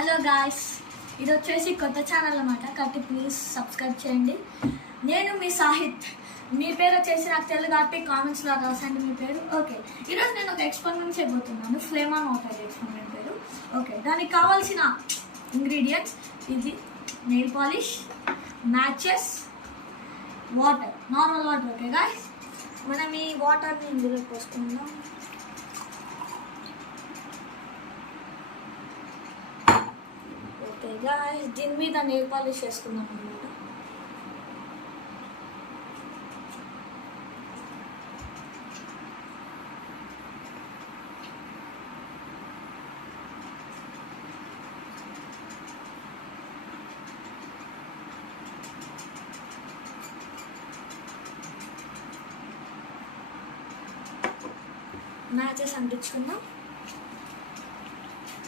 Hello guys, ఇది వచ్చేసి కొత్త ఛానల్ అన్నమాట. కాబట్టి ప్లీజ్ సబ్స్క్రైబ్ చేయండి. నేను మీ సాహిత్. మీ పేరు వచ్చేసి నాకు తెలియదు కాబట్టి కామెంట్స్లో రాసండి మీ పేరు. ఓకే, ఈరోజు నేను ఒక ఎక్స్పెరిమెంట్ చేయబోతున్నాను. ఫ్లేమ్ ఆన్ అవుతుంది ఎక్స్పెరిమెంట్ పేరు. ఓకే, దానికి కావాల్సిన ఇంగ్రీడియంట్స్ ఇది: nail polish, matches, water, normal water. Okay guys, మనం ఈ వాటర్ని ఇందులో పోసుకుందాం. ఓకే గాయ్స్, దీని మీద నెయిల్ పాలిష్ చేసుకుందాం అన్నమాట. మ్యాచెస్ అంటించుకుందాం.